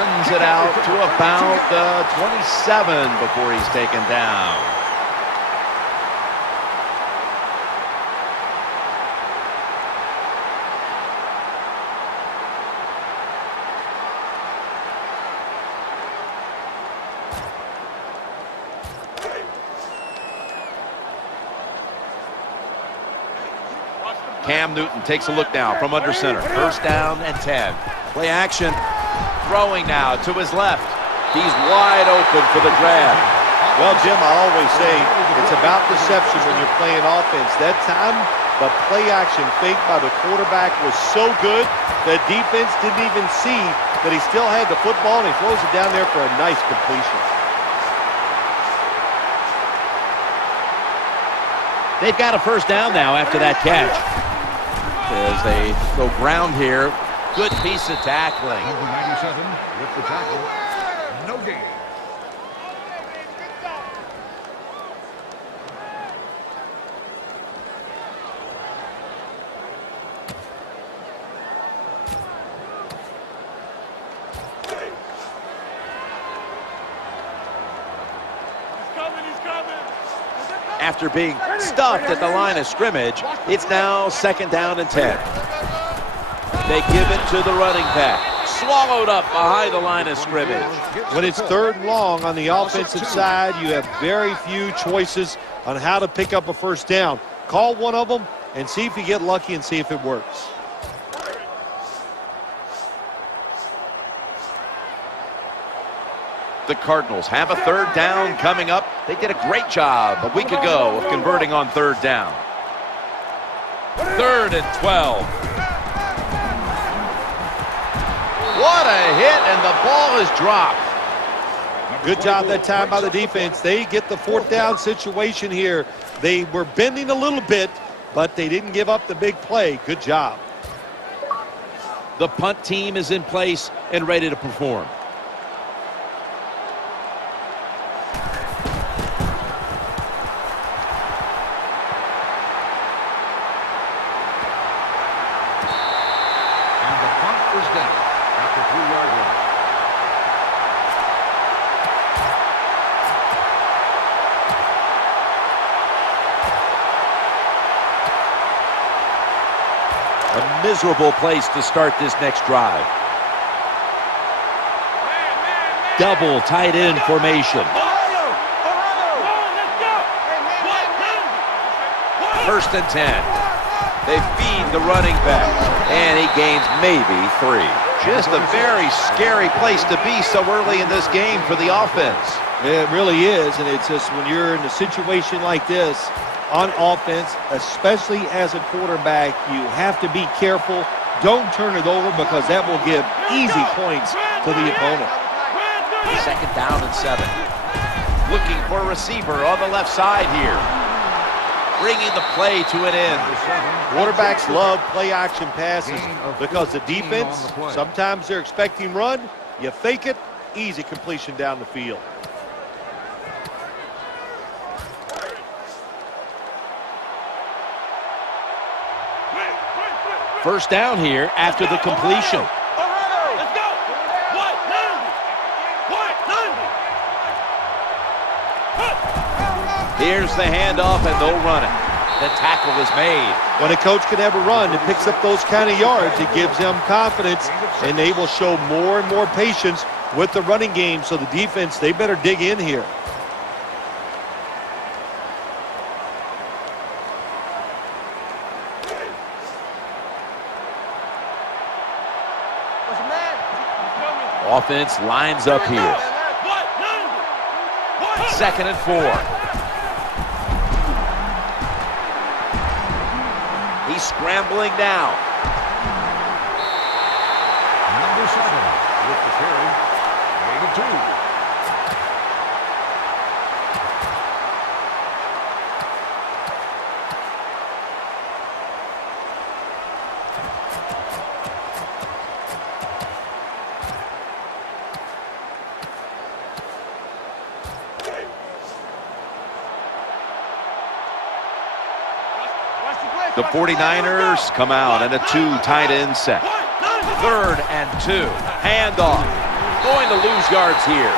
runs it out to about 27 before he's taken down. Cam Newton takes a look now from under center. First down and 10. Play action. Throwing now to his left. He's wide open for the grab. Well, Jim, I always say it's about deception when you're playing offense. That time, the play action fake by the quarterback was so good, the defense didn't even see that he still had the football, and he throws it down there for a nice completion. They've got a first down now after that catch. As they go ground here, good piece of tackling. Number 97 with the tackle. No gain. After being stuffed at the line of scrimmage, it's now second down and 10. They give it to the running back. Swallowed up behind the line of scrimmage. When it's third and long on the offensive side, you have very few choices on how to pick up a first down. Call one of them and see if you get lucky and see if it works. The Cardinals have a third down coming up. They did a great job a week ago of converting on third down. 3rd and 12. What a hit, and the ball is dropped. Good job that time by the defense. They get the fourth down situation here. They were bending a little bit, but they didn't give up the big play. Good job. The punt team is in place and ready to perform. A miserable place to start this next drive. Double tight end formation. First and 10. They feed the running back, and he gains maybe 3. Just a very scary place to be so early in this game for the offense. It really is, and it's just when you're in a situation like this on offense, especially as a quarterback, you have to be careful. Don't turn it over because that will give easy points to the opponent. Second down and 7. Looking for a receiver on the left side here. Bringing the play to an end. Quarterbacks love play-action passes because the defense, sometimes they're expecting run. You fake it, easy completion down the field. First down here after the completion. Here's the handoff, and they'll run it. The tackle is made. When a coach can have a run that picks up those kind of yards, it gives them confidence, and they will show more and more patience with the running game. So the defense, they better dig in here. Offense lines up here. 2nd and 4. He's scrambling now. Number 7 with the carry. Gain of 2. The 49ers come out in a 2 tight end set. 3rd and 2. Handoff. going to lose yards here.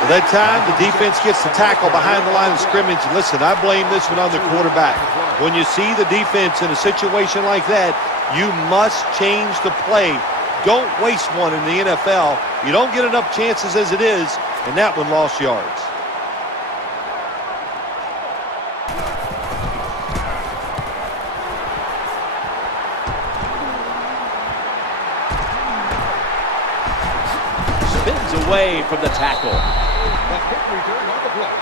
Well, that time, the defense gets the tackle behind the line of scrimmage. Listen, I blame this one on the quarterback. When you see the defense in a situation like that, you must change the play. Don't waste one in the NFL. You don't get enough chances as it is, and that one lost yards. Spins away from the tackle. The kick return on the play.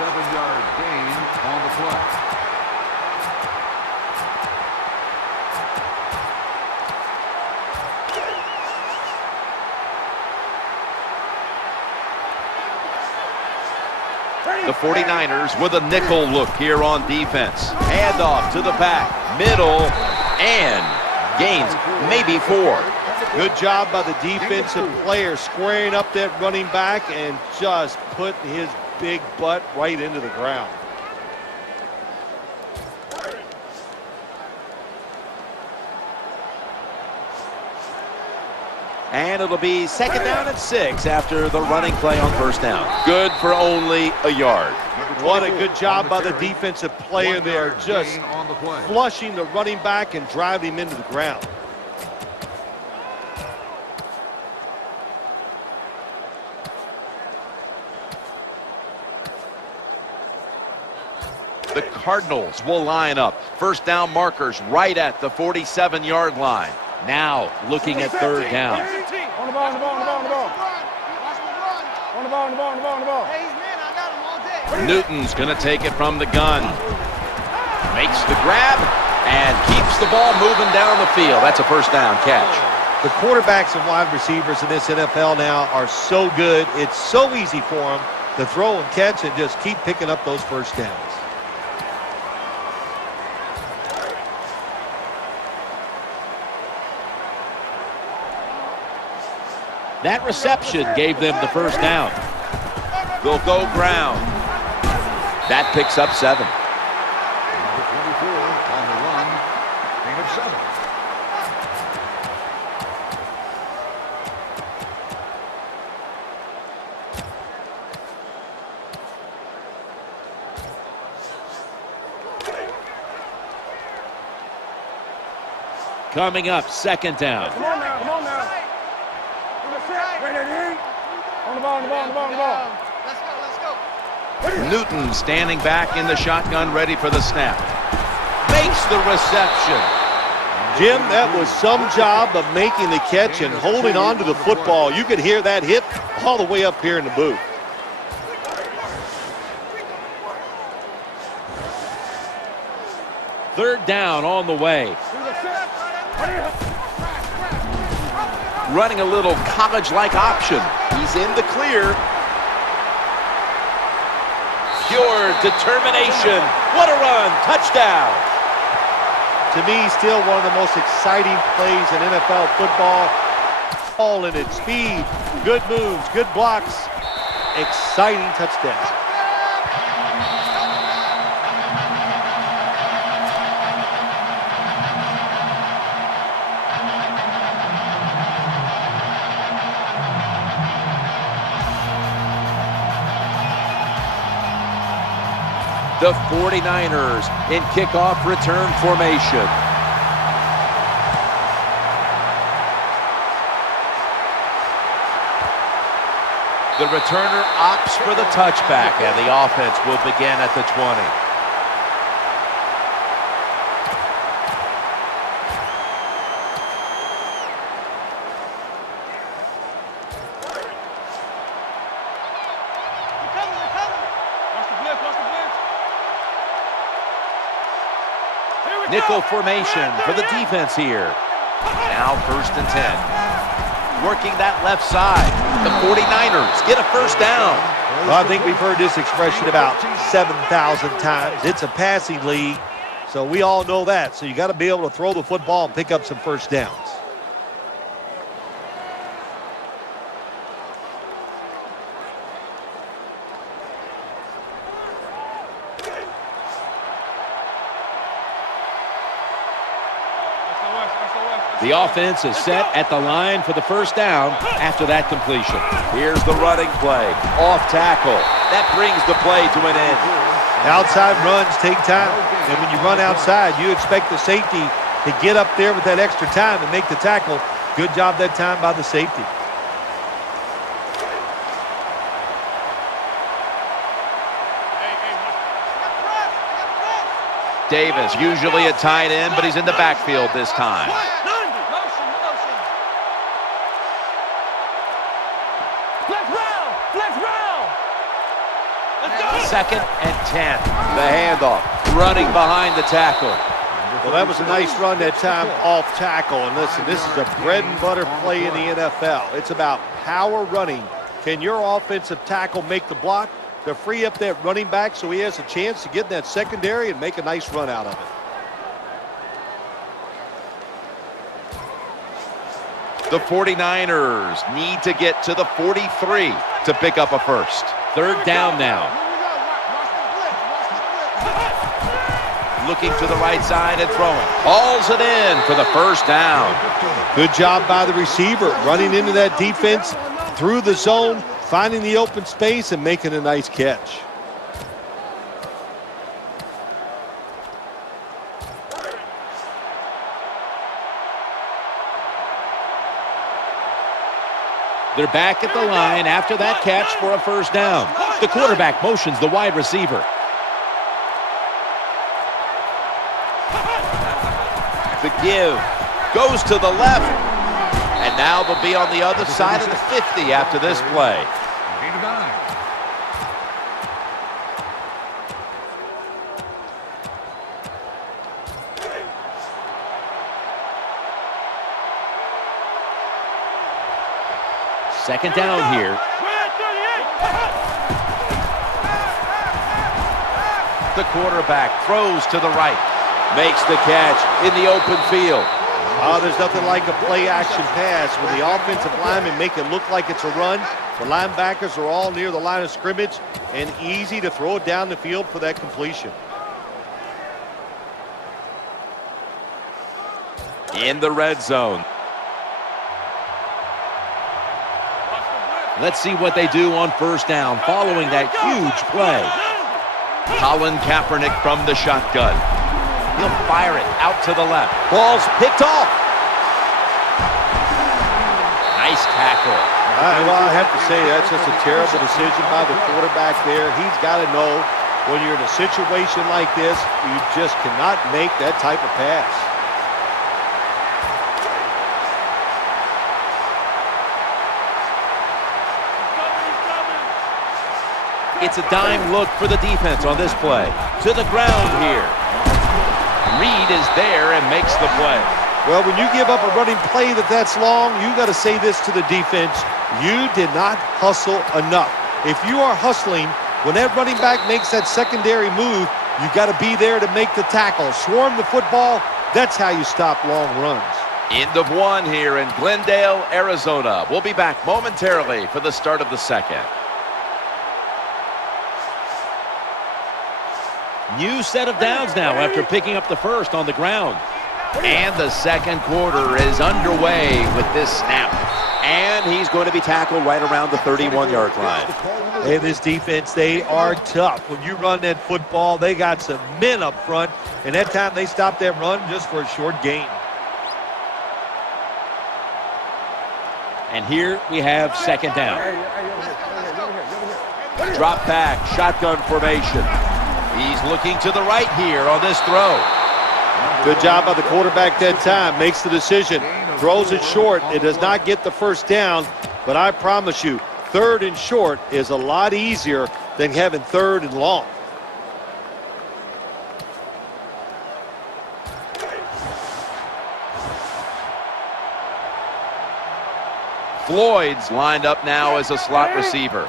7-yard gain on the play. The 49ers with a nickel look here on defense. Handoff to the back, middle, and gains maybe 4. Good job by the defensive player squaring up that running back and just putting his big butt right into the ground. And it'll be 2nd down and 6 after the running play on 1st down. Good for only a yard. What a good job by the defensive player there, just on the play. flushing the running back and driving him into the ground. The Cardinals will line up. 1st down markers right at the 47-yard line. Now looking at 3rd down. On the ball, on the ball, on the ball, on the ball. On the ball, on the ball, on the ball, on the ball. Hey, man, I got him all day. Newton's going to take it from the gun. Makes the grab and keeps the ball moving down the field. That's a 1st down catch. The quarterbacks and wide receivers in this NFL now are so good. It's so easy for them to throw and catch and just keep picking up those 1st downs. That reception gave them the 1st down. They'll go ground. That picks up 7. Number 24 on the run. Gain of 7. Coming up, 2nd down. Come on now, come on now. On the ball, on the ball, on the ball, on the ball. Let's go, let's go. Newton standing back in the shotgun, ready for the snap. Makes the reception. Jim, that was some job of making the catch and holding on to the football. You could hear that hit all the way up here in the booth. Third down on the way. Running a little college-like option. He's in the clear. Pure determination. What a run. Touchdown. To me, still one of the most exciting plays in NFL football. All in its speed, good moves, good blocks, exciting touchdown. The 49ers in kickoff return formation. The returner opts for the touchback, and the offense will begin at the 20. Nickel formation for the defense here. Now 1st and 10. Working that left side. The 49ers get a 1st down. Well, I think we've heard this expression about 7,000 times. It's a passing league, so we all know that. So you got to be able to throw the football and pick up some 1st downs. The offense is set at the line for the first down after that completion. Here's the running play. Off tackle. That brings the play to an end. Outside runs take time. And when you run outside, you expect the safety to get up there with that extra time and make the tackle. Good job that time by the safety. Davis, usually a tight end, but he's in the backfield this time. Second and 10. The handoff. Running behind the tackle. Well, that was a nice run that time off tackle. And listen, this is a bread and butter play in the NFL. It's about power running. Can your offensive tackle make the block to free up that running back so he has a chance to get in that secondary and make a nice run out of it? The 49ers need to get to the 43 to pick up a first. Third down now. Looking to the right side and throwing. Hauls it in for the first down. Good job by the receiver, running into that defense through the zone, finding the open space and making a nice catch. They're back at the line after that catch for a first down. The quarterback motions the wide receiver. The give goes to the left. And now they'll be on the other side of the 50 after this play. Gain of 9. Second down here. The quarterback throws to the right. Makes the catch in the open field. Oh, there's nothing like a play-action pass when the offensive linemen make it look like it's a run. The linebackers are all near the line of scrimmage and easy to throw it down the field for that completion. In the red zone. Let's see what they do on first down following that huge play. Colin Kaepernick from the shotgun. He'll fire it out to the left. Ball's picked off. Nice tackle. Well, I have to say that's just a terrible decision by the quarterback there. He's got to know when you're in a situation like this, you just cannot make that type of pass. It's a dime look for the defense on this play. To the ground here. Reed is there and makes the play. Well, when you give up a running play that's long, you got to say this to the defense. You did not hustle enough. If you are hustling, when that running back makes that secondary move, you got to be there to make the tackle. Swarm the football. That's how you stop long runs. End of one here in Glendale, Arizona. We'll be back momentarily for the start of the second. New set of downs now after picking up the first on the ground. And the second quarter is underway with this snap. And he's going to be tackled right around the 31-yard line. Hey, this defense, they are tough. When you run that football, they got some men up front. And that time they stopped that run just for a short gain. And here we have second down. Drop back, shotgun formation. He's looking to the right here on this throw. Good job by the quarterback that time. Makes the decision. Throws it short. It does not get the first down. But I promise you, third and short is a lot easier than having third and long. Floyd's lined up now as a slot receiver.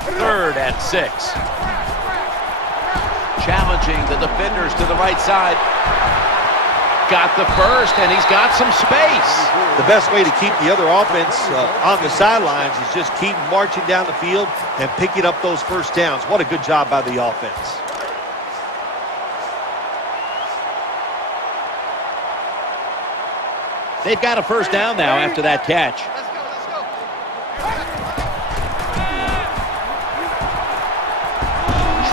Third and 6. Challenging the defenders to the right side. Got the first, and he's got some space. The best way to keep the other offense on the sidelines is just keep marching down the field and picking up those first downs. What a good job by the offense. They've got a first down now after that catch. Let's go, let's go.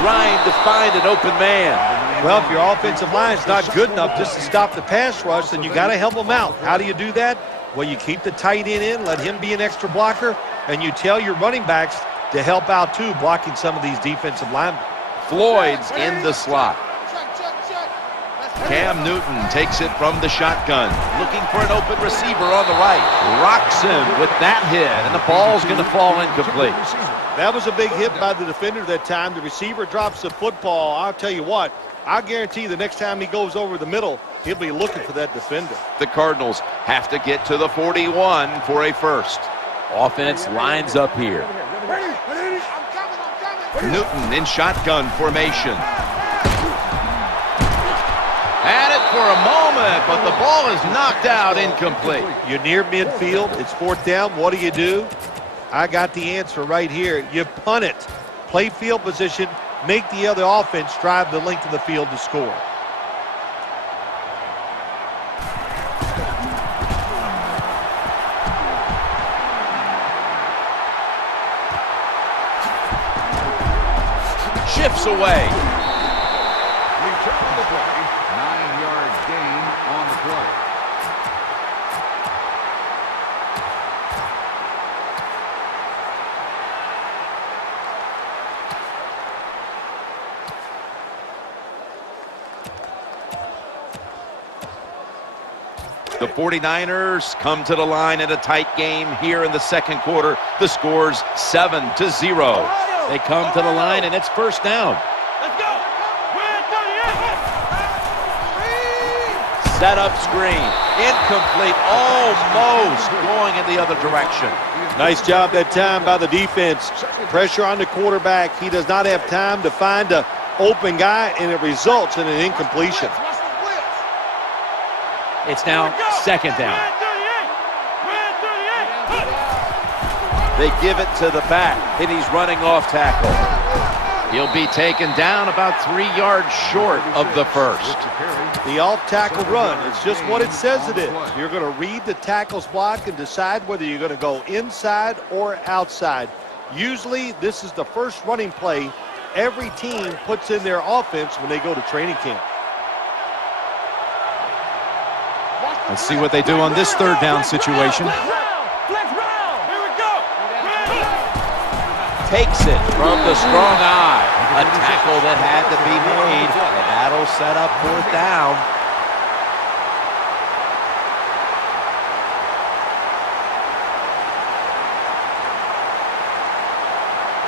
Trying to find an open man. Well, if your offensive line is not good enough just to stop the pass rush, then you got to help them out. How do you do that? Well, you keep the tight end in, let him be an extra blocker, and you tell your running backs to help out too, blocking some of these defensive linemen. Floyd's in the slot. Check, check, check. Let's go. Cam Newton takes it from the shotgun, looking for an open receiver on the right. Rocks him with that hit, and the ball's going to fall incomplete. That was a big hit by the defender that time. The receiver drops the football. I'll tell you what, I guarantee the next time he goes over the middle, he'll be looking for that defender. The Cardinals have to get to the 41 for a first. Offense lines up here. I'm coming. Newton in shotgun formation. Had it for a moment, but the ball is knocked out incomplete. You're near midfield. It's fourth down. What do? I got the answer right here. You punt it. Play field position. Make the other offense drive the length of the field to score. Shifts away. Return on the play. 9-yard gain on the play. The 49ers come to the line in a tight game here in the second quarter. The score's 7-0. They come to the line, and it's first down. Let's go. Set up screen. Incomplete. Almost going in the other direction. Nice job that time by the defense. Pressure on the quarterback. He does not have time to find an open guy, and it results in an incompletion. Watch the blitz. It's now second down. They give it to the back, and he's running off tackle. He'll be taken down about 3 yards short of the first. The off-tackle run, it's just what it says it is. You're going to read the tackle's block and decide whether you're going to go inside or outside. Usually, this is the first running play every team puts in their offense when they go to training camp. Let's see what they do on this third down situation. Takes it from the strong eye. A tackle that had to be made, and that'll set up fourth down.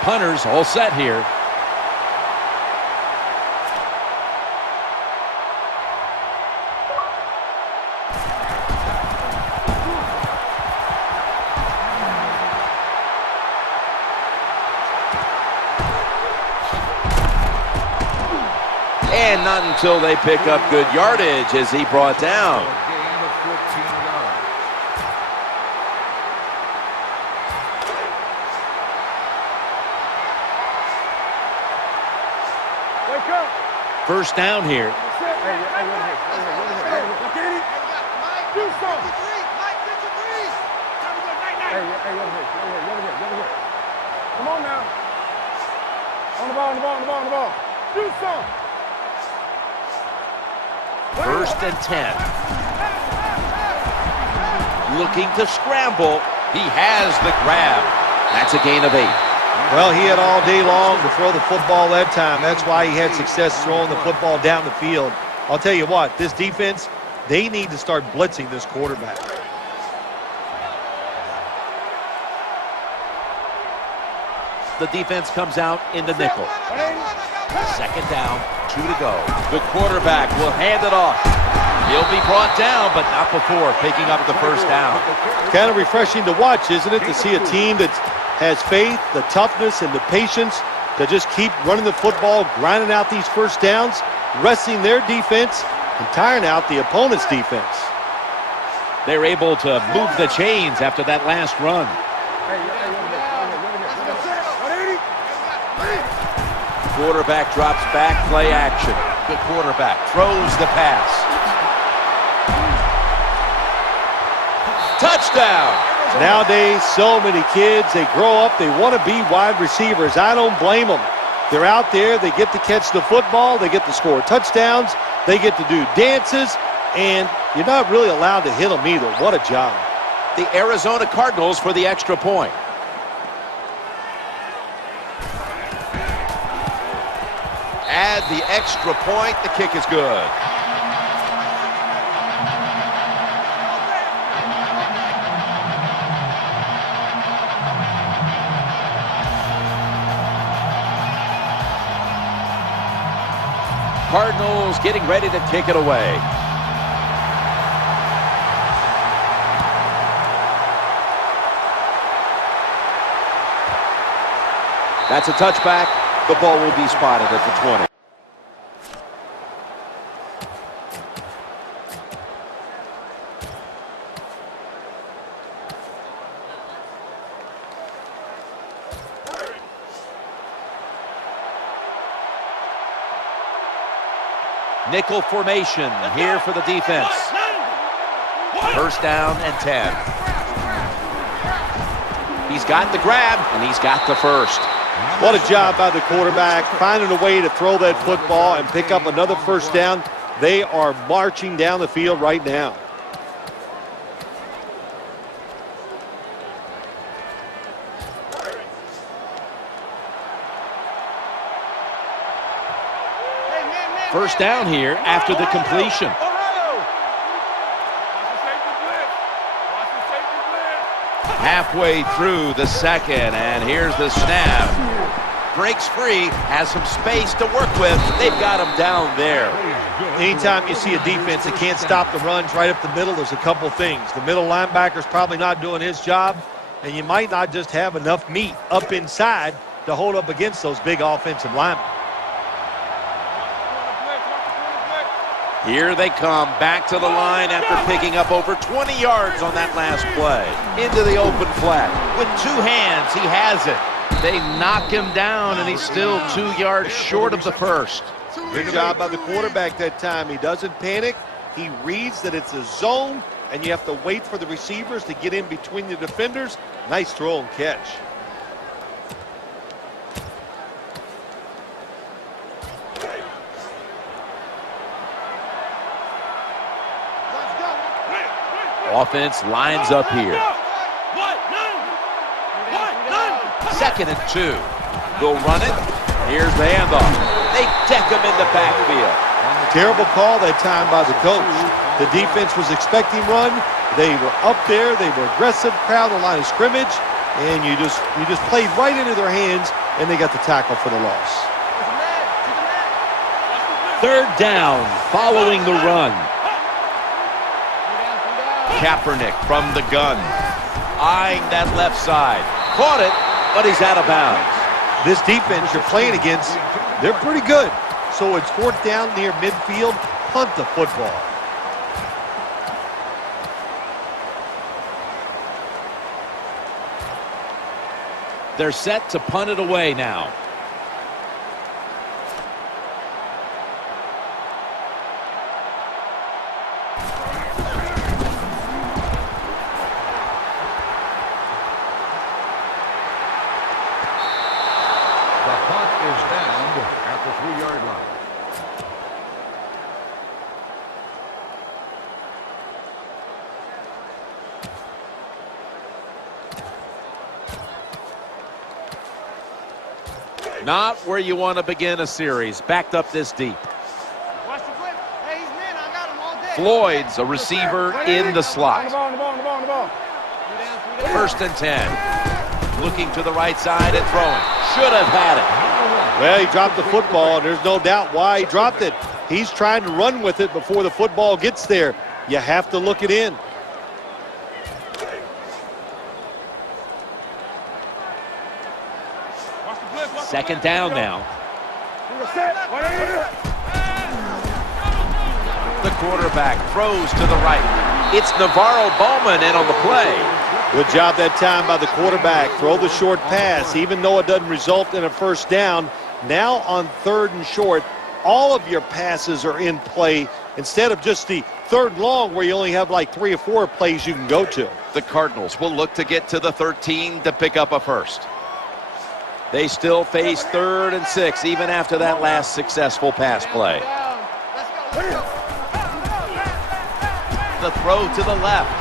Punters all set here. And not until they pick up good yardage as he brought down. A gain of 14 yards. Wake up. First down here. Hey, do something. Come on now. On the ball. Do something. First and 10. Looking to scramble. He has the grab. That's a gain of 8. Well, he had all day long to throw the football that time. That's why he had success throwing the football down the field. I'll tell you what, this defense, they need to start blitzing this quarterback. The defense comes out in the nickel. Second down, 2 to go. The quarterback will hand it off. He'll be brought down, but not before picking up the first down. Kind of refreshing to watch, isn't it, to see a team that has faith, the toughness, and the patience to just keep running the football, grinding out these first downs, resting their defense, and tiring out the opponent's defense. They're able to move the chains after that last run. Quarterback drops back, play action. The quarterback throws the pass. Touchdown. Nowadays, so many kids, they grow up, they want to be wide receivers. I don't blame them. They're out there, they get to catch the football, they get to score touchdowns, they get to do dances, and you're not really allowed to hit them either. What a job. The Arizona Cardinals for the extra point. Add the extra point. The kick is good. Cardinals getting ready to take it away. That's a touchback. The ball will be spotted at the 20. Nickel formation here for the defense. First down and 10. He's got the grab, and he's got the first. What a job by the quarterback, finding a way to throw that football and pick up another first down. They are marching down the field right now. First down here after the completion. Halfway through the second, and here's the snap. Breaks free, has some space to work with. They've got him down there. Anytime you see a defense that can't stop the runs right up the middle, there's a couple things. The middle linebacker's probably not doing his job, and you might not just have enough meat up inside to hold up against those big offensive linemen. Here they come back to the line after picking up over 20 yards on that last play. Into the open flat. With two hands, he has it. They knock him down, and he's still 2 yards short of the first. Good job by the quarterback that time. He doesn't panic. He reads that it's a zone, and you have to wait for the receivers to get in between the defenders. Nice throw and catch. Offense lines up here. Second and 2. They'll run it. Here's the handoff. They deck him in the backfield. Terrible call that time by the coach. The defense was expecting run. They were up there. They were aggressive, crowd the line of scrimmage, and you just played right into their hands, and they got the tackle for the loss. Third down following the run. Kaepernick from the gun, eyeing that left side. Caught it, but he's out of bounds. This defense you're playing against, they're pretty good. So it's fourth down near midfield, punt the football. They're set to punt it away now. Not where you want to begin a series, backed up this deep. Floyd's a receiver in the slot. First and 10. Looking to the right side and throwing. Should have had it. Well, he dropped the football, and there's no doubt why he dropped it. He's trying to run with it before the football gets there. You have to look it in. Second down now. The quarterback throws to the right. It's Navarro Bowman in on the play. Good job that time by the quarterback. Throw the short pass, even though it doesn't result in a first down. Now on third and short, all of your passes are in play. instead of just the third and long where you only have like 3 or 4 plays you can go to. The Cardinals will look to get to the 13 to pick up a first. They still face 3rd and 6 even after that last successful pass play. The throw to the left.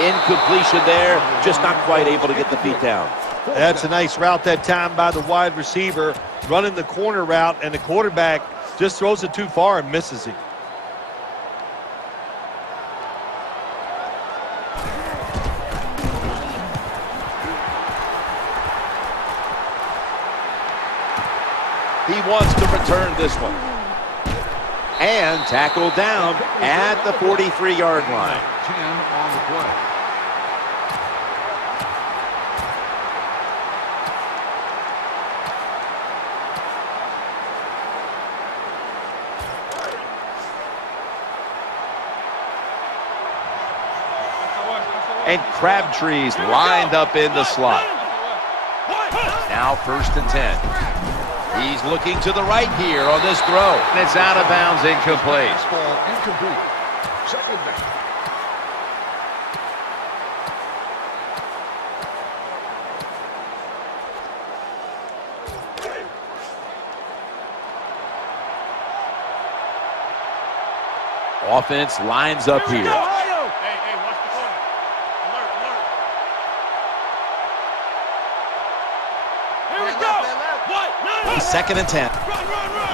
Incompletion there, just not quite able to get the feet down. That's a nice route that time by the wide receiver, running the corner route, and the quarterback just throws it too far and misses it. He wants to return this one. And tackled down at the 43-yard line. 10 on the play. And Crabtree's lined up in the slot. Now 1st and 10. He's looking to the right here on this throw. And it's out of bounds, incomplete. Ball incomplete. 2nd down. Offense lines up here. Hey, watch the corner. Alert, alert. Here we go. What? No. 2nd and 10. Run.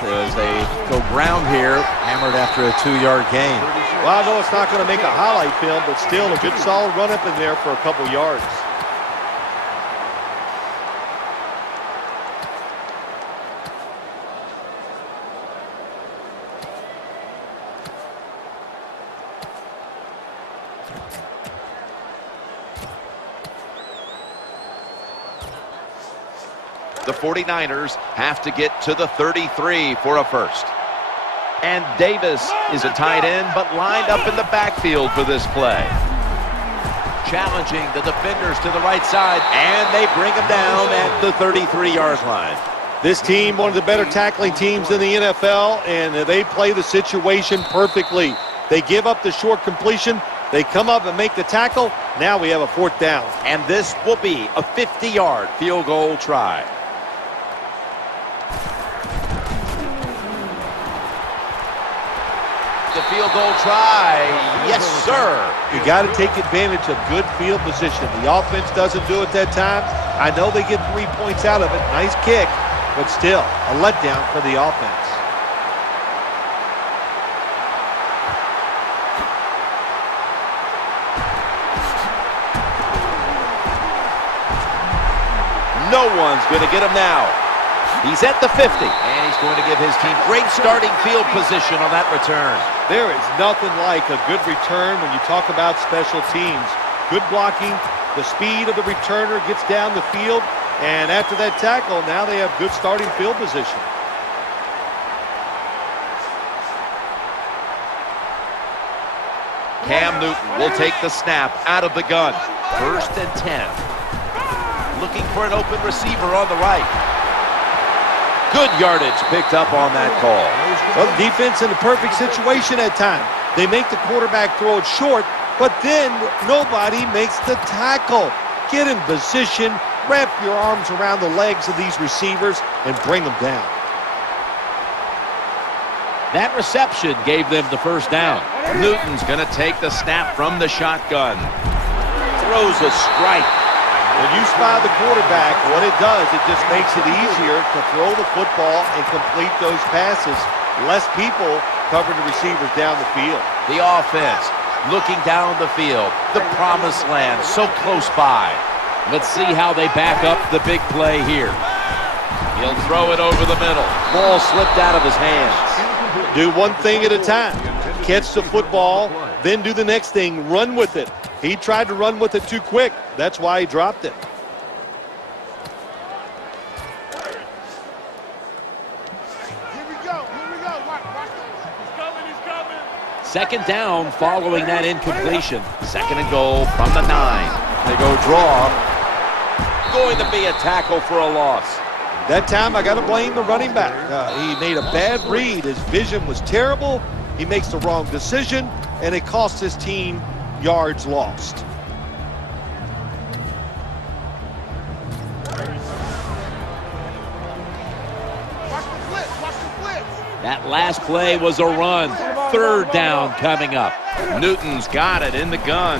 As they go ground here, hammered after a 2-yard gain. Well, I know it's not going to make a highlight film, but still a good solid run up in there for a couple yards. The 49ers have to get to the 33 for a first. And Davis is a tight end, but lined up in the backfield for this play. Challenging the defenders to the right side, and they bring him down at the 33-yard line. This team, one of the better tackling teams in the NFL, and they play the situation perfectly. They give up the short completion. They come up and make the tackle. Now we have a 4th down. And this will be a 50-yard field goal try. The field goal try. Yes, sir. You got to take advantage of good field position. The offense doesn't do it that time. I know they get 3 points out of it. Nice kick, but still a letdown for the offense. No one's going to get him now. He's at the 50, and he's going to give his team great starting field position on that return. There is nothing like a good return when you talk about special teams. Good blocking, the speed of the returner gets down the field, and after that tackle, now they have good starting field position. Cam Newton will take the snap out of the gun. 1st and 10. Looking for an open receiver on the right. Good yardage picked up on that call. Well, the defense in a perfect situation at time. They make the quarterback throw it short, but then nobody makes the tackle. Get in position, wrap your arms around the legs of these receivers, and bring them down. That reception gave them the 1st down. Newton's going to take the snap from the shotgun. Throws a strike. When you spy the quarterback, what it does, it just makes it easier to throw the football and complete those passes. Less people covering the receivers down the field. The offense looking down the field. The promised land so close by. Let's see how they back up the big play here. He'll throw it over the middle. Ball slipped out of his hands. Do one thing at a time. Catch the football, then do the next thing, run with it. He tried to run with it too quick. That's why he dropped it. Here we go. Watch it. He's coming. 2nd down following that incompletion. 2nd and goal from the 9. They go draw. Going to be a tackle for a loss. That time I got to blame the running back. He made a bad read. His vision was terrible, he makes the wrong decision, and it costs his team yards lost. That last play was a run. Third down coming up. Newton's got it in the gun.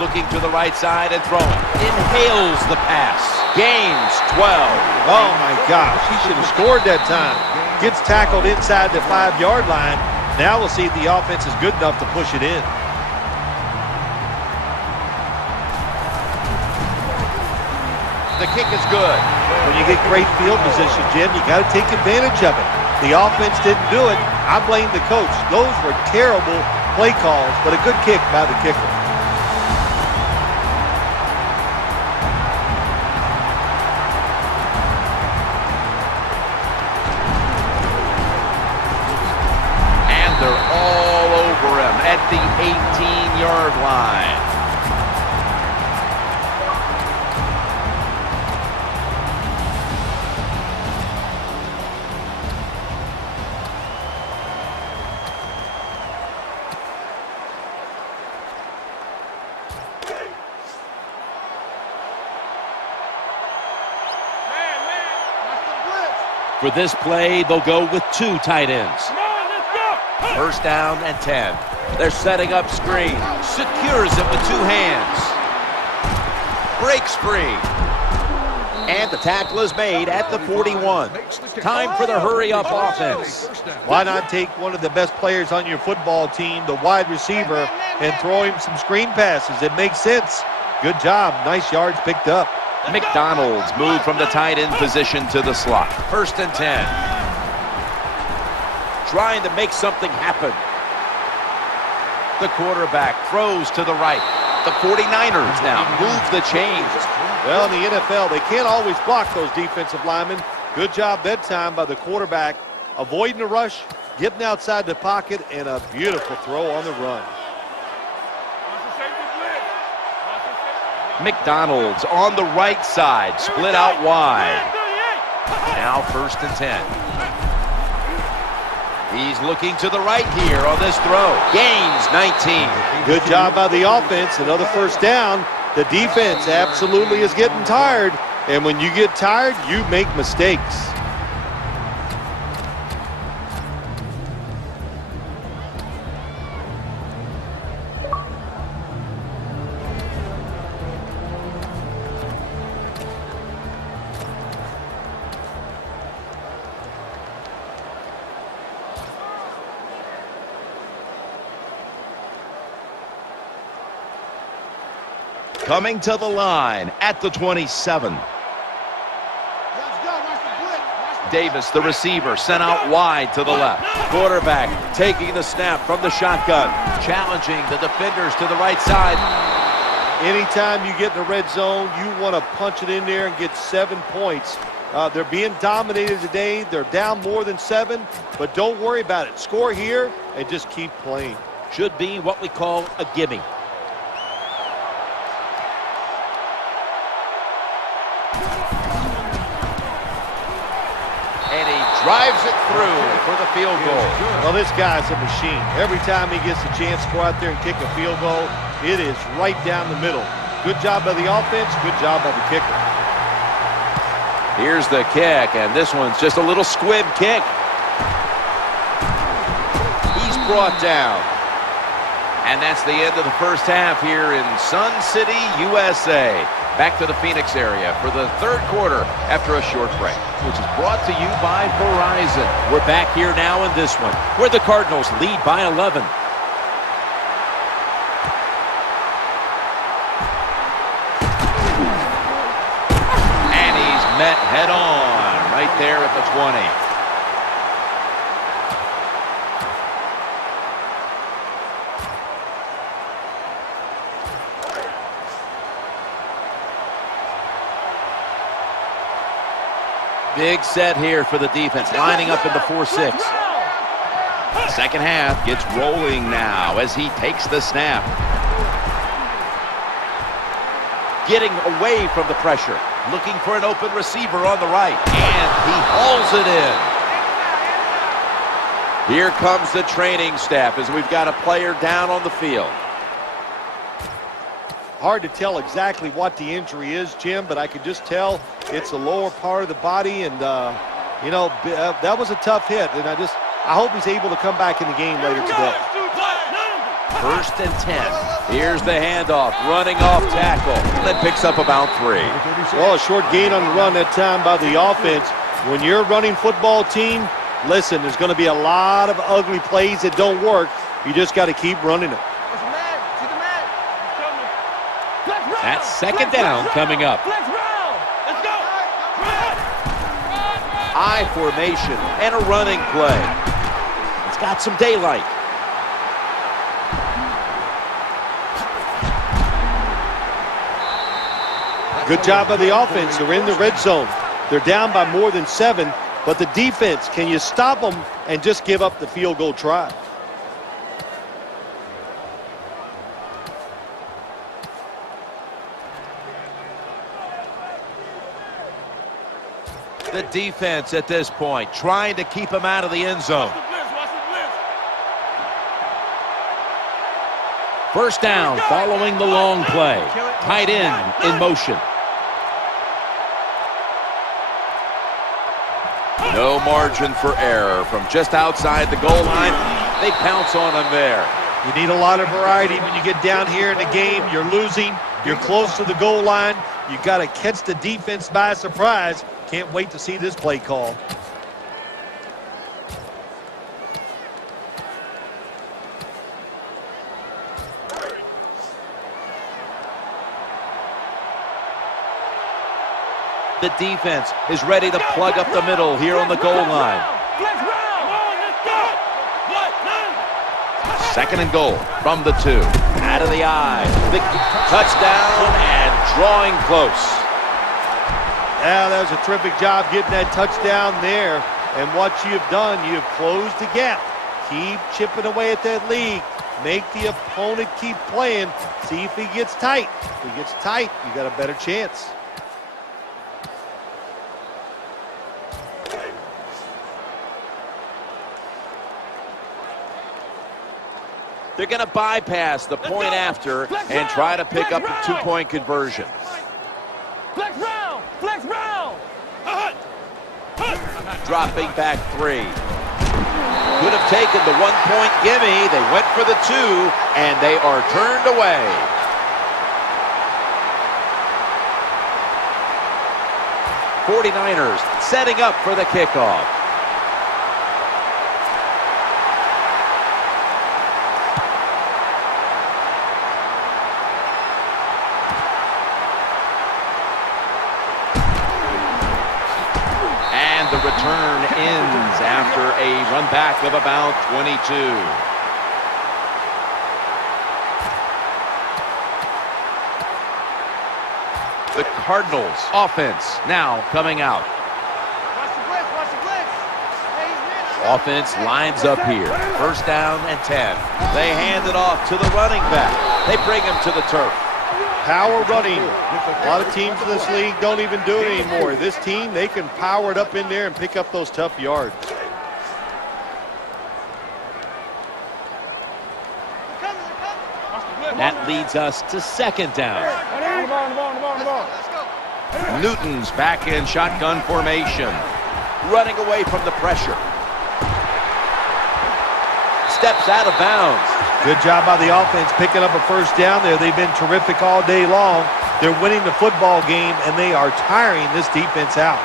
Looking to the right side and throwing. Inhales the pass. Gains 12. Oh, my gosh. He should have scored that time. Gets tackled inside the 5-yard line. Now we'll see if the offense is good enough to push it in. The kick is good. When you get great field position, Jim, you got to take advantage of it. The offense didn't do it. I blame the coach. Those were terrible play calls, but a good kick by the kicker. And they're all over him at the 18-yard line. For this play, they'll go with 2 tight ends. First down and 10. They're setting up screen. Secures it with 2 hands. Breaks free. And the tackle is made at the 41. Time for the hurry-up offense. Why not take one of the best players on your football team, the wide receiver, and throw him some screen passes? It makes sense. Good job. Nice yards picked up. McDonald's moved from the tight end position to the slot. First and 10. Trying to make something happen. The quarterback throws to the right. The 49ers now move the chains. Well, in the NFL, they can't always block those defensive linemen. Good job that time by the quarterback, avoiding the rush, getting outside the pocket, and a beautiful throw on the run. McDonald's on the right side, split out wide. Now first and 10. He's looking to the right here on this throw. Gains 19. Good job by the offense. Another first down. The defense absolutely is getting tired. And when you get tired, you make mistakes. Coming to the line at the 27. Davis, the receiver, sent out wide to the left. Quarterback taking the snap from the shotgun. Challenging the defenders to the right side. Anytime you get in the red zone, you want to punch it in there and get 7 points. They're being dominated today. They're down more than 7, but don't worry about it. Score here and just keep playing. Should be what we call a gimme. And he drives it through for the field goal. Well, this guy's a machine. Every time he gets a chance to go out there and kick a field goal, it is right down the middle. Good job by the offense, good job by the kicker. Here's the kick, and this one's just a little squib kick. He's brought down. And that's the end of the first half here in Sun City, USA. Back to the Phoenix area for the third quarter after a short break, which is brought to you by Verizon. We're back here now in this one, where the Cardinals lead by 11. And he's met head on right there at the 20. Big set here for the defense, lining up in the 4-6. Second half gets rolling now as he takes the snap. Getting away from the pressure, looking for an open receiver on the right, and he hauls it in. Here comes the training staff as we've got a player down on the field. Hard to tell exactly what the injury is, Jim, but I could just tell it's the lower part of the body, and you know, that was a tough hit, and I hope he's able to come back in the game later today. 1st and 10. Here's the handoff, running off tackle, and then picks up about 3. Well, a short gain on the run that time by the offense. When you're a running football team, listen, there's going to be a lot of ugly plays that don't work. You just got to keep running them. That's 2nd down coming up. I formation and a running play. It's got some daylight. Good job by the offense. They're in the red zone. They're down by more than 7, but the defense, can you stop them and just give up the field goal try? The defense at this point trying to keep him out of the end zone. 1st down following the long play. Tight end in motion. No margin for error from just outside the goal line. They pounce on him there. You need a lot of variety when you get down here in the game. You're losing. You're close to the goal line. You got to catch the defense by surprise. Can't wait to see this play call. The defense is ready to plug up the middle here on the goal line. 2nd and goal from the 2. Out of the eye. The touchdown and drawing close. Yeah, that was a terrific job getting that touchdown there. And what you've done, you've closed the gap. Keep chipping away at that lead. Make the opponent keep playing. See if he gets tight. If he gets tight, you got a better chance. They're going to bypass the point after and try to pick up a 2-point conversion. Dropping back 3. Could have taken the 1-point gimme. They went for the 2, and they are turned away. '49ers setting up for the kickoff. The return ends after a run back of about 22. The Cardinals offense now coming out. Offense lines up here. 1st down and 10. They hand it off to the running back. They bring him to the turf. Power running. A lot of teams in this league don't even do it anymore. This team, they can power it up in there and pick up those tough yards. That leads us to 2nd down. Newton's back in shotgun formation. Running away from the pressure. Steps out of bounds. Good job by the offense picking up a 1st down there. They've been terrific all day long. They're winning the football game, and they are tiring this defense out.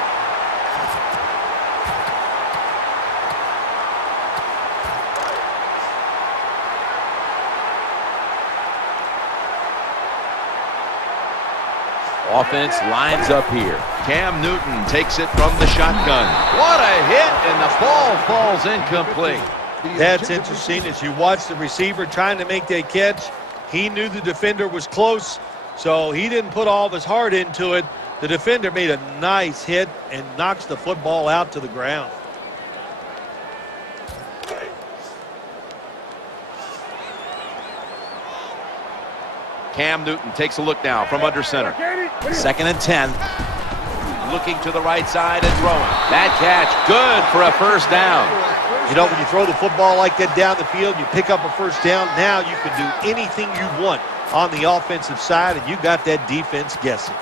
Offense lines up here. Cam Newton takes it from the shotgun. What a hit, and the ball falls incomplete. That's interesting. As you watch the receiver trying to make that catch, he knew the defender was close, so he didn't put all of his heart into it. The defender made a nice hit and knocks the football out to the ground. Cam Newton takes a look now from under center. 2nd and 10. Looking to the right side and throwing. That catch good for a 1st down. You know, when you throw the football like that down the field, you pick up a first down, now you can do anything you want on the offensive side, and you got that defense guessing.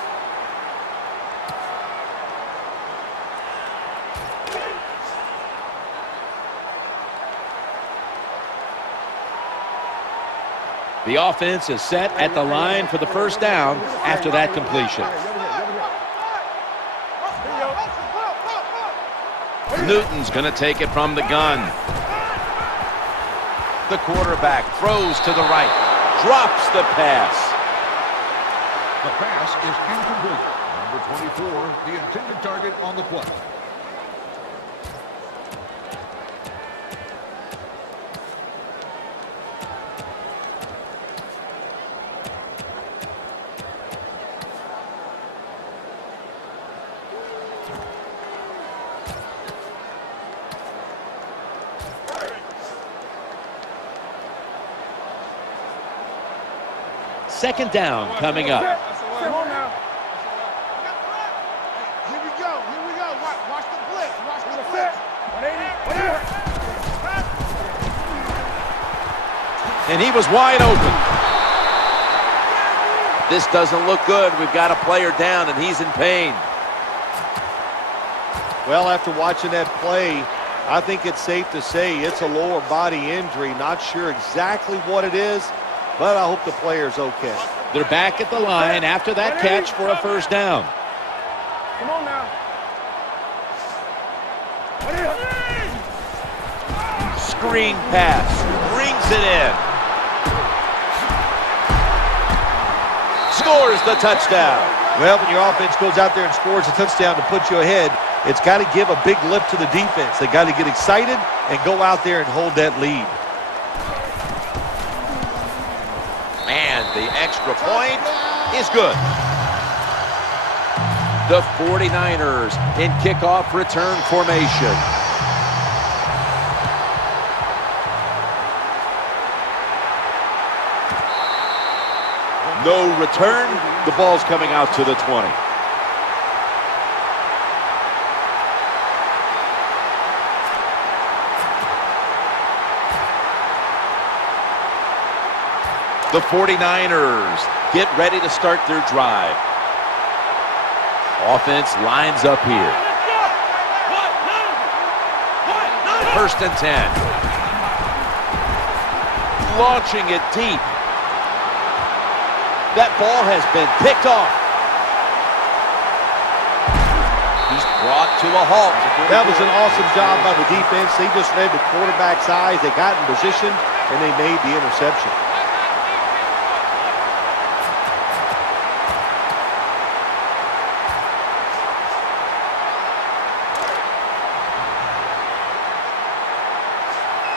The offense is set at the line for the first down after that completion. Newton's going to take it from the gun. The quarterback throws to the right, drops the pass. The pass is incomplete. Number 24, the intended target on the play. Second down coming up. Come on now. Here we go. Here we go. Watch the blitz. Watch the That's blitz. it. 180. And he was wide open. This doesn't look good. We've got a player down, and he's in pain. Well, after watching that play, I think it's safe to say it's a lower body injury. Not sure exactly what it is, but I hope the player's okay. They're back at the line after that catch for a first down. Come on now. Screen pass. Brings it in. Scores the touchdown. Well, when your offense goes out there and scores a touchdown to put you ahead, it's got to give a big lift to the defense. They got to get excited and go out there and hold that lead. And the extra point is good. The 49ers in kickoff return formation. No return. The ball's coming out to the 20. The 49ers get ready to start their drive. Offense lines up here. First and 10. Launching it deep. That ball has been picked off. He's brought to a halt. That was an awesome job by the defense. They just read the quarterback's eyes. They got in position, and they made the interception.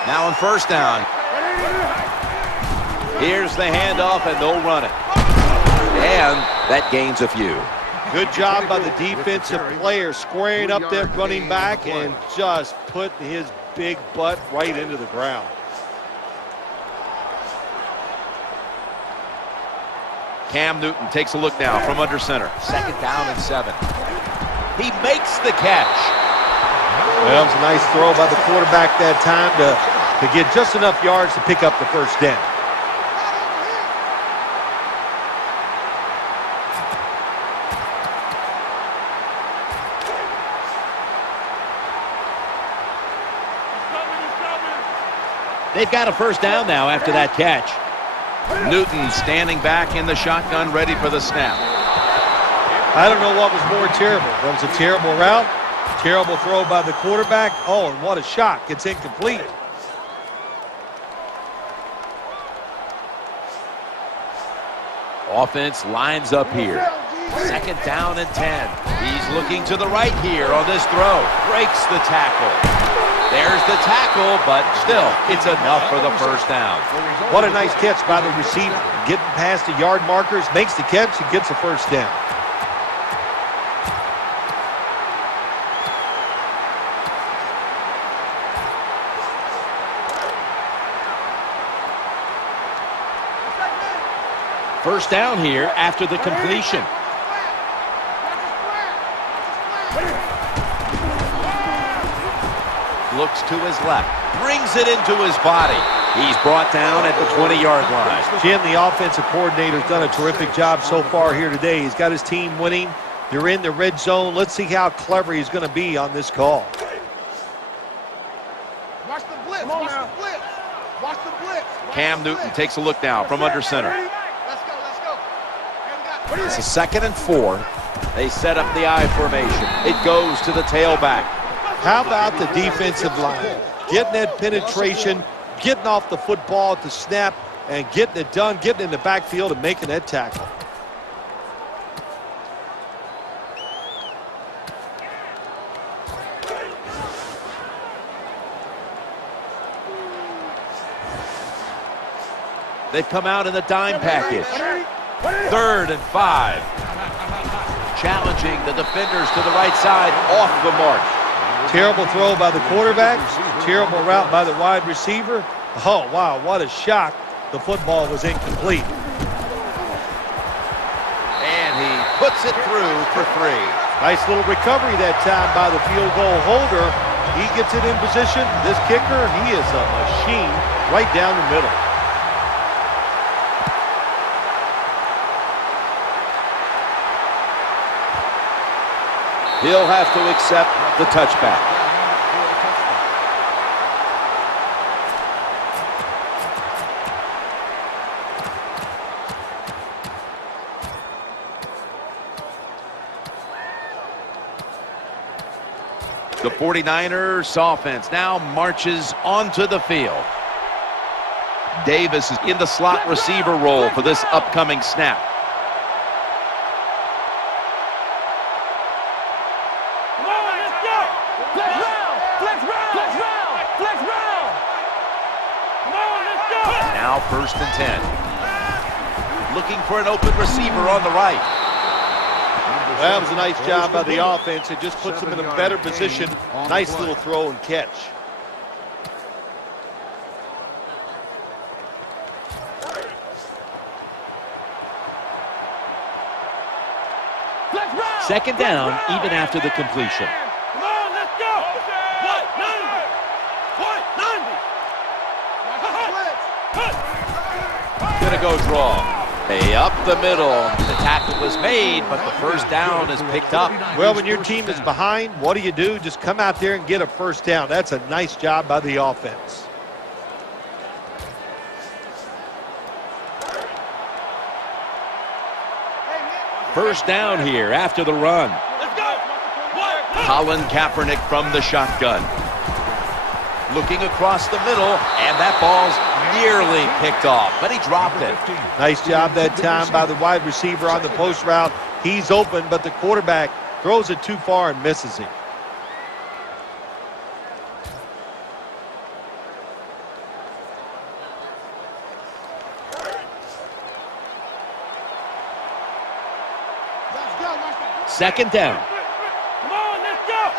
Now on first down. Here's the handoff, and they'll run it. And that gains a few. Good job by the defensive player squaring up that running back and just put his big butt right into the ground. Cam Newton takes a look now from under center. Second down and 7. He makes the catch. Well, it was a nice throw by the quarterback that time to get just enough yards to pick up the first down. They've got a first down now after that catch. Newton standing back in the shotgun, ready for the snap. I don't know what was more terrible. That was a terrible route, terrible throw by the quarterback. Oh, and what a shock. It's incomplete. Offense lines up here. Second down and 10. He's looking to the right here on this throw. Breaks the tackle. There's the tackle, but still, it's enough for the first down. What a nice catch by the receiver. Getting past the yard markers, makes the catch, and gets a first down. First down here after the completion. looks to his left, brings it into his body. He's brought down at the 20-yard line. Jim, the offensive coordinator's done a terrific job so far here today. He's got his team winning. They're in the red zone. Let's see how clever he's going to be on this call. Watch the blitz. Watch the blitz. Watch the blitz. Cam Newton takes a look now from under center. Let's go. It's a 2nd and 4. They set up the I formation. It goes to the tailback. How about the defensive line? Getting that penetration, getting off the football at the snap, and getting it done, getting in the backfield and making that tackle. They've come out in the dime package. 3rd and 5. Challenging the defenders to the right side, off the mark. Terrible throw by the quarterback. Terrible route by the wide receiver. Oh, wow, what a shock. The football was incomplete. And he puts it through for 3. Nice little recovery that time by the field goal holder. He gets it in position. This kicker, he is a machine right down the middle. He'll have to accept the touchback. The 49ers offense now marches onto the field. Davis is in the slot receiver role for this upcoming snap. Now 1st and 10. Looking for an open receiver on the right. That was a nice job by the offense. It just puts them in a better position. Nice little throw and catch. Second down, even after the completion. Come on, let's go. Gonna go draw. Hey, up the middle. The tackle was made, but the first down is picked up. Well, when your team is behind, what do? Just come out there and get a first down. That's a nice job by the offense. First down here after the run. Let's go. Colin Kaepernick from the shotgun. Looking across the middle, and that ball's nearly picked off, but he dropped it. Nice job that time by the wide receiver on the post route. He's open, but the quarterback throws it too far and misses him. Second down. Come on, let's go.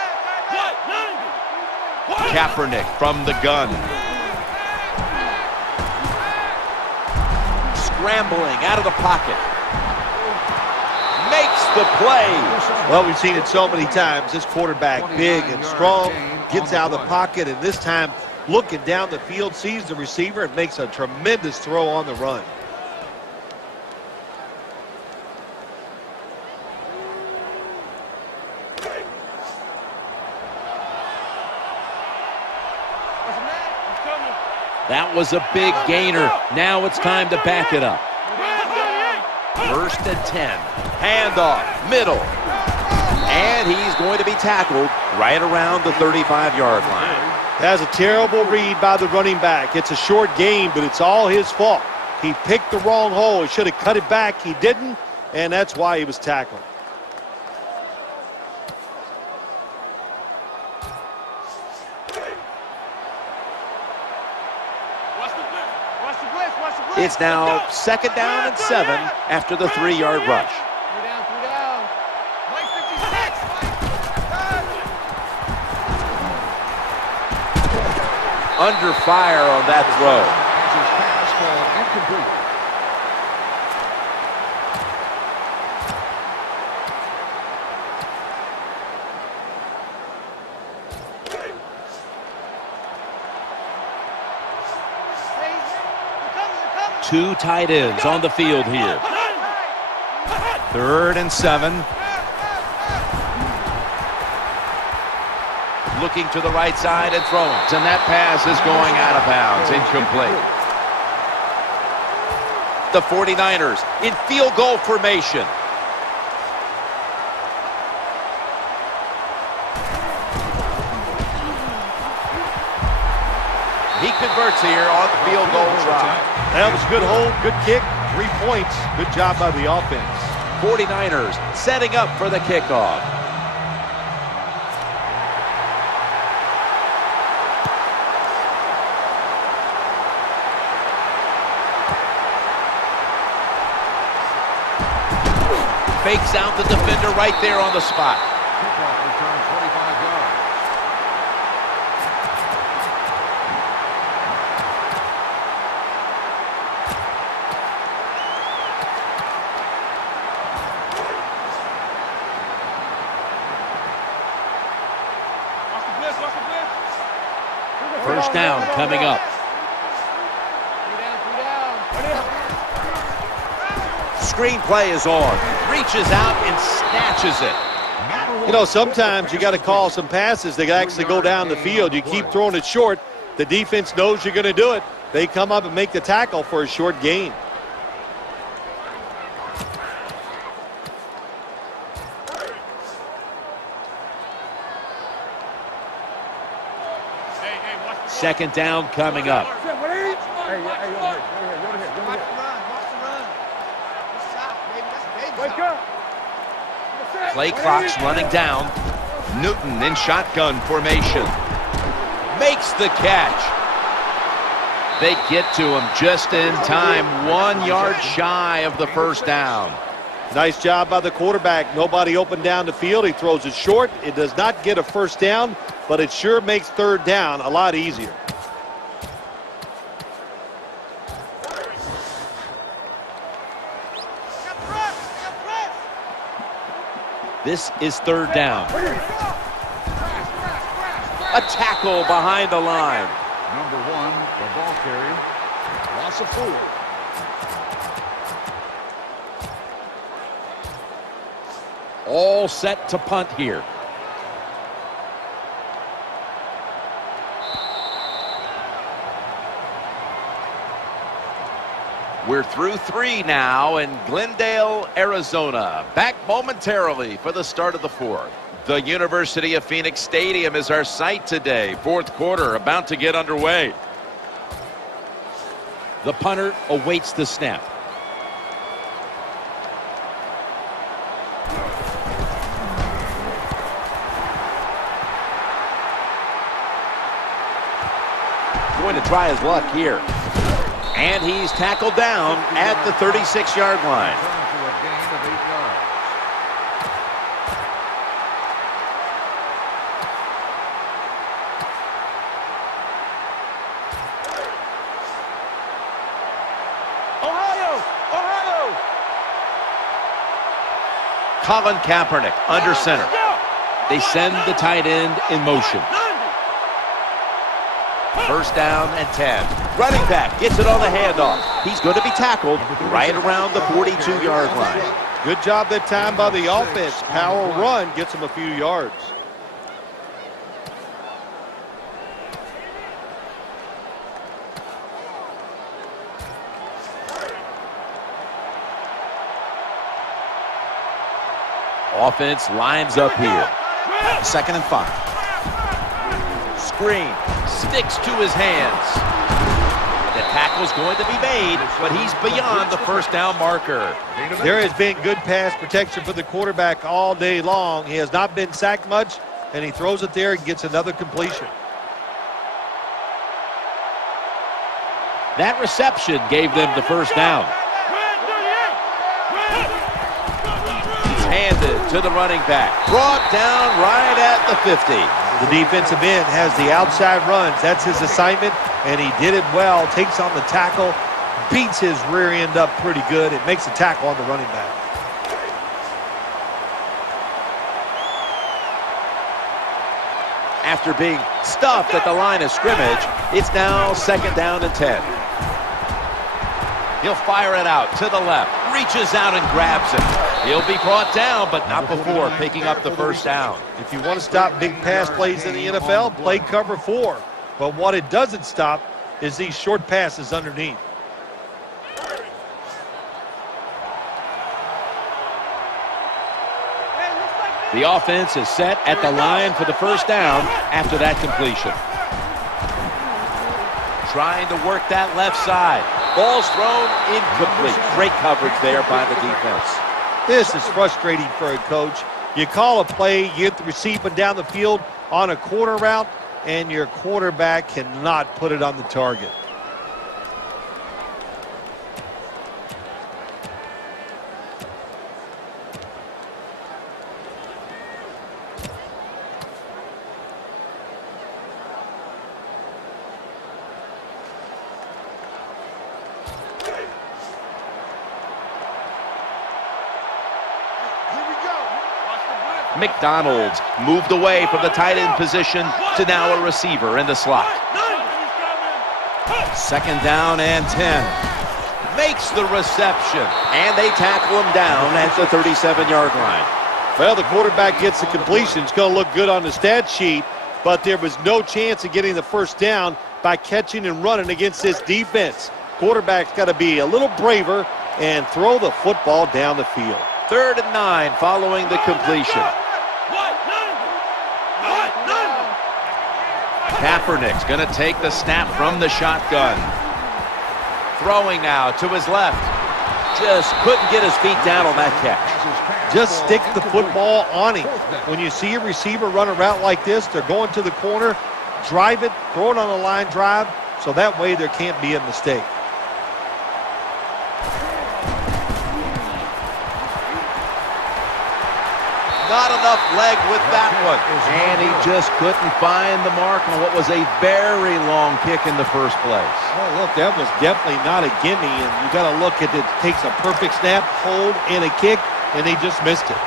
Kaepernick from the gun. Scrambling out of the pocket. Makes the play. Well, we've seen it so many times. This quarterback, big and strong, gets out of the pocket, and this time looking down the field, sees the receiver, and makes a tremendous throw on the run. That was a big gainer. Now it's time to back it up. 1st and 10. Handoff, middle. And he's going to be tackled right around the 35-yard line. That's a terrible read by the running back. It's a short game, but it's all his fault. He picked the wrong hole. He should have cut it back. He didn't, and that's why he was tackled. It's now 2nd down and 7 after the 3-yard rush. 3 down. White 56. Under fire on that throw. Pass ball incomplete. Two tight ends on the field here. 3rd and 7. Looking to the right side and throwing. And that pass is going out of bounds. Incomplete. The 49ers in field goal formation. He converts here on the field goal try. That was a good hold, good kick, 3 points. Good job by the offense. 49ers setting up for the kickoff. Fakes out the defender right there on the spot. Kickoff return 25 yards. Watch the blitz, watch the blitz. First down coming up. Screenplay is on. Reaches out and snatches it. You know, sometimes you got to call some passes that actually go down the field. You keep throwing it short. The defense knows you're going to do it. They come up and make the tackle for a short gain. Second down coming up. Play clock's running down. Newton in shotgun formation. Makes the catch. They get to him just in time. 1 yard shy of the first down. Nice job by the quarterback. Nobody open down the field. He throws it short. It does not get a first down, but it sure makes third down a lot easier. This is third down. A tackle behind the line. Number 1, the ball carrier. Loss of 4. All set to punt here. We're through 3 now in Glendale, Arizona. Back momentarily for the start of the 4th. The University of Phoenix Stadium is our site today. 4th quarter about to get underway. The punter awaits the snap. Going to try his luck here. And he's tackled down at the 36-yard line. Return to a gain of 8 yards. Colin Kaepernick under center. They send the tight end in motion. First down and 10. Running back gets it on the handoff. He's going to be tackled right around the 42-yard line. Good job that time by the offense. Power run gets them a few yards. Offense lines up here. 2nd and 5. Screen sticks to his hands. The tackle's going to be made, but he's beyond the first down marker. There has been good pass protection for the quarterback all day long. He has not been sacked much, and he throws it there and gets another completion. That reception gave them the first down. He's handed to the running back. Brought down right at the 50. The defensive end has the outside runs. That's his assignment, and he did it well. Takes on the tackle, beats his rear end up pretty good. It makes a tackle on the running back. After being stuffed at the line of scrimmage, it's now 2nd down and 10. He'll fire it out to the left. Reaches out and grabs it. He'll be brought down, but not before picking up the first down. If you want to stop big pass plays in the NFL, play cover 4. But what it doesn't stop is these short passes underneath. The offense is set at the line for the first down after that completion. Trying to work that left side. Ball's thrown incomplete. Great coverage there by the defense. This is frustrating for a coach. You call a play, you get the receiver down the field on a corner route, and your quarterback cannot put it on the target. McDonald moved away from the tight end position to now a receiver in the slot. Second down and 10. Makes the reception, and they tackle him down at the 37-yard line. Well, the quarterback gets the completion. It's going to look good on the stat sheet, but there was no chance of getting the first down by catching and running against this defense. Quarterback's got to be a little braver and throw the football down the field. 3rd and 9 following the completion. Kaepernick's going to take the snap from the shotgun. Throwing now to his left. Just couldn't get his feet down on that catch. Just stick the football on him. When you see a receiver run a route like this, they're going to the corner, drive it, throw it on a line drive, so that way there can't be a mistake. Not enough leg with that one. And he just couldn't find the mark on what was a very long kick in the first place. Oh, look, that was definitely not a gimme, and you got to look at it. Takes a perfect snap, hold, and a kick, and they just missed it.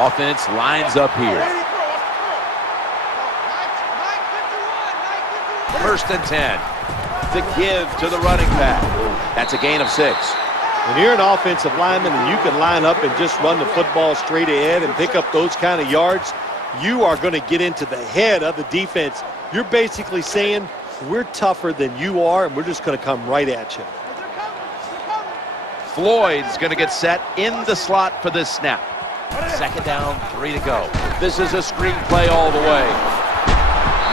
Offense lines up here. 1st and 10. The give to the running back. That's a gain of 6. When you're an offensive lineman and you can line up and just run the football straight ahead and pick up those kind of yards, you are going to get into the head of the defense. You're basically saying, we're tougher than you are, and we're just going to come right at you. Floyd's going to get set in the slot for this snap. 2nd down, 3 to go. This is a screen play all the way.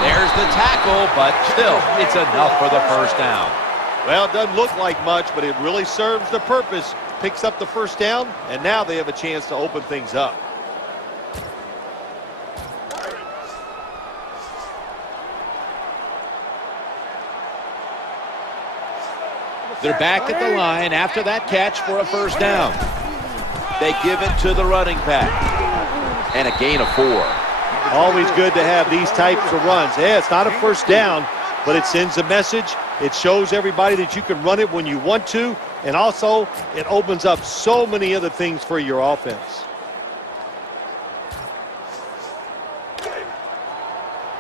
There's the tackle, but still, it's enough for the first down. Well, it doesn't look like much, but it really serves the purpose. Picks up the first down, and now they have a chance to open things up. They're back at the line after that catch for a first down. They give it to the running back. And a gain of 4. Always good to have these types of runs. Yeah, it's not a first down, but it sends a message. It shows everybody that you can run it when you want to, and also it opens up so many other things for your offense.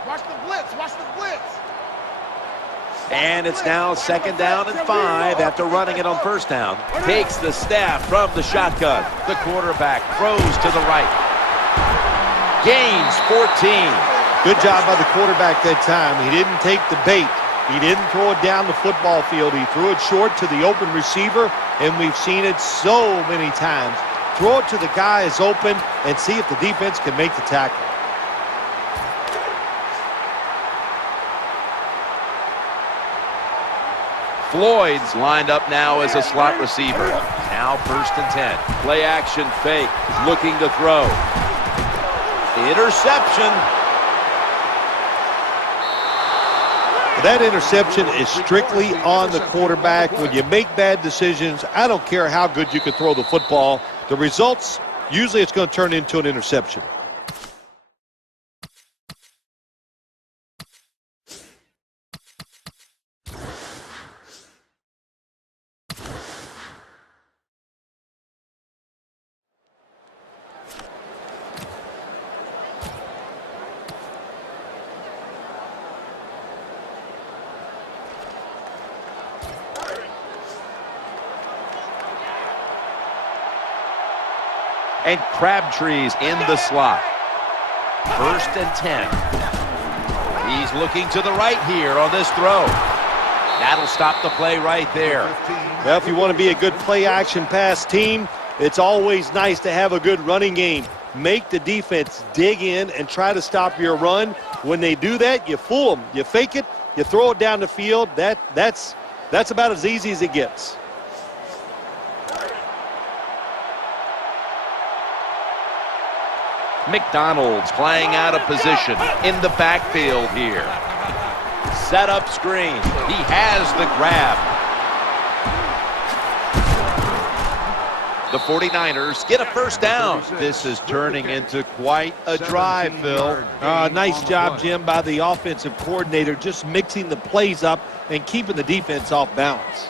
Watch the blitz. Watch the blitz. And it's now 2nd down and 5 after running it on first down. Takes the snap from the shotgun. The quarterback throws to the right. Gains 14. Good job by the quarterback that time. He didn't take the bait. He didn't throw it down the football field. He threw it short to the open receiver, and we've seen it so many times. Throw it to the guy who's open and see if the defense can make the tackle. Floyd's lined up now as a slot receiver. Now 1st and 10. Play action fake. Looking to throw. Interception. That interception is strictly on the quarterback. When you make bad decisions, I don't care how good you can throw the football. The results, usually it's going to turn into an interception. And Crabtree's in the slot. 1st and 10. He's looking to the right here on this throw. That'll stop the play right there. Well, if you want to be a good play-action pass team, it's always nice to have a good running game. Make the defense dig in and try to stop your run. When they do that, you fool them. You fake it, you throw it down the field. That's about as easy as it gets. McDonald's playing out of position in the backfield here. Set up screen. He has the grab. The 49ers get a first down. This is turning into quite a drive, Phil. Nice job, Jim, by the offensive coordinator, just mixing the plays up and keeping the defense off balance.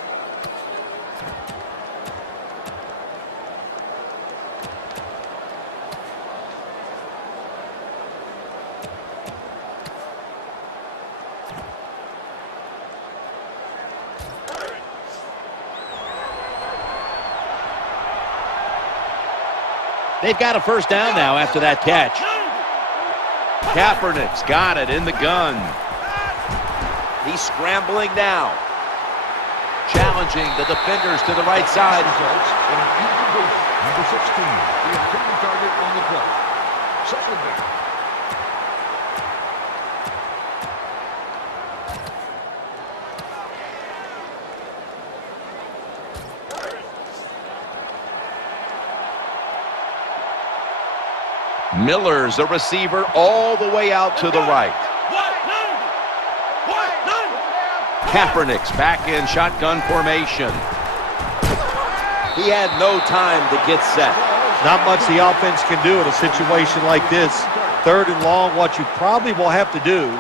They've got a first down now after that catch. Kaepernick's got it in the gun. He's scrambling now. Challenging the defenders to the right side. Results in an incompletion. Number 16, the intended target on the play. 2nd down. Miller's a receiver all the way out to the right. Kaepernick's back in shotgun formation. He had no time to get set. Not much the offense can do in a situation like this. 3rd and long, what you probably will have to do